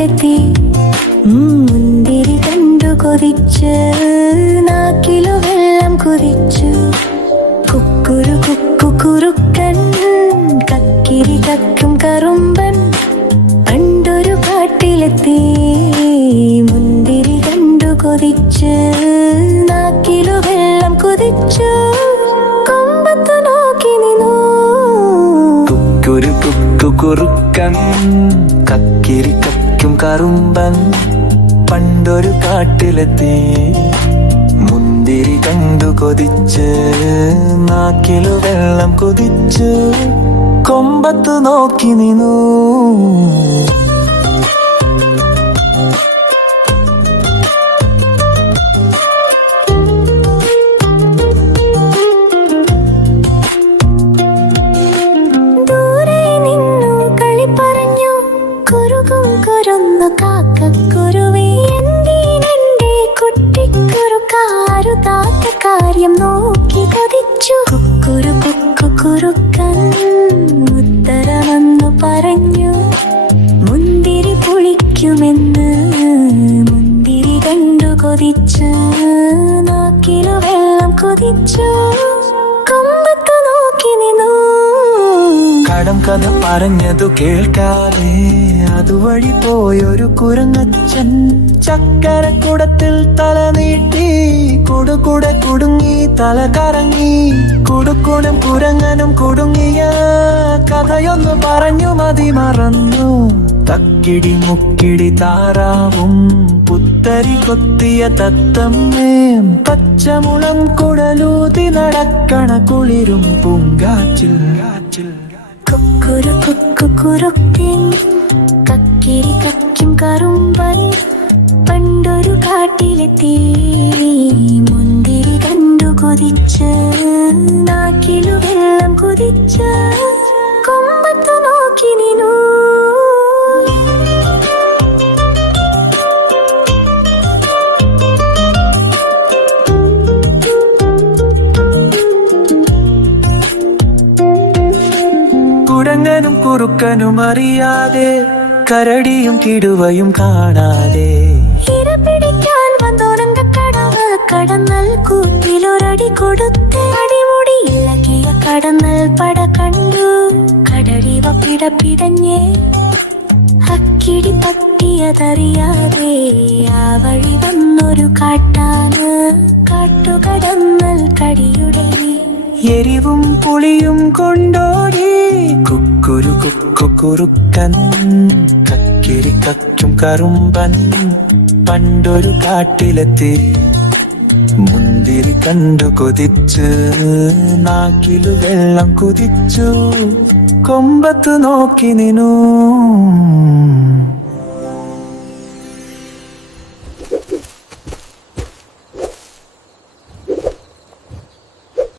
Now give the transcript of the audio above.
ഉം, മുന്തിരി കണ്ടു കൊതിച്ച് നാക്കിലു വെള്ളം കുതിച്ചു. കുക്കുരു കുക്കു കുറുക്കൻ കക്കിരി കക്കും കറുമ്പൻ പണ്ടൊരു കാട്ടിലെത്തി മുന്തിരി കണ്ടു കൊതിച്ച് നാക്കിലു വെള്ളം കുതിച്ചു. കൊമ്പത്തു നോക്കി നിന്നു. കുക്കുരു കുക്കു കുറുക്കൻ കക്കിരി കക്കും കറുമ്പൻ പണ്ടൊരു കാട്ടിലെത്തി. മുന്തിരി കണ്ടു കൊതിച്ച് നാക്കിലു വെള്ളം കൊതിച്ച് കൊമ്പത്ത് നോക്കി നിന്നു. കുരുന്നു കാക്കക്കുരുവി. കാരു താത്ത കാര്യം നോക്കി കൊതിച്ചു. കുക്കുരു കുക്കു കുറുക്കൻ ഉത്തരമെന്നു പറഞ്ഞു. മുന്തിരി പുളിക്കുമെന്ന് മുന്തിരി കണ്ടു കൊതിച്ചു. നാക്കിലു വെള്ളം കൊതിച്ചു. കൊമ്പത്ത് നോക്കി നിന്നു. കടം കഥ പറഞ്ഞതു കേൾക്കാതെ അതുവഴി പോയൊരു കുരങ്ങച്ചൻ ചക്കരക്കുടത്തിൽ തല നീട്ടി. കുടുകുടെ കുടുങ്ങി തല കറങ്ങി. കുടുക്കുണം കുരങ്ങനും കുടുങ്ങിയ കഥയൊന്ന് പറഞ്ഞു മതി മറന്നു. തക്കിടി മുക്കിടി താറാവും പുത്തരി കൊത്തിയ തത്തമ്മേം പച്ചമുളം കുടലൂതി നടക്കണ കുളിരും പൂങ്കാച്ചിൽ കാച്ചിൽ കുക്കുരു കുക്കു കുറുക്കൻ കക്കിരി കറുമ്പൽ പണ്ടൊരു കാട്ടിലെത്തി. മുന്തിരി കണ്ടു കൊതിച്ച് നാക്കിലു വെള്ളം കൊതിച്ച് കൊമ്പത്തു നോക്കി നിന്നു. കുരങ്ങനും കുറുക്കനും അറിയാതെ കരടിയും കിടുവയും കാണാതെ. ഇര പിടിക്കാൻ വന്നോണങ്ക കടവ് കടന്നൽ ഇളകിയ കടന്നൽ പട കണ്ടു. കടടിവ പിട പിടഞ്ഞേ. അക്കിടി പറ്റിയതറിയാതെ ആ വഴി വന്നൊരു കാട്ടാന്. കാട്ടുകടന്നൽ കടിയുടെ എരിവും പുളിയും കൊണ്ടോടി. കുക്കുരു കുക്കു കുറുക്കൻ കക്കിരി കക്കും കറുമ്പൻ പണ്ടൊരു കാട്ടിലെത്തി. മുന്തിരി കണ്ടു കൊതിച്ച് നാക്കിലു വെള്ളം കുതിച്ചു. കൊമ്പത്ത് നോക്കി നിന്നു.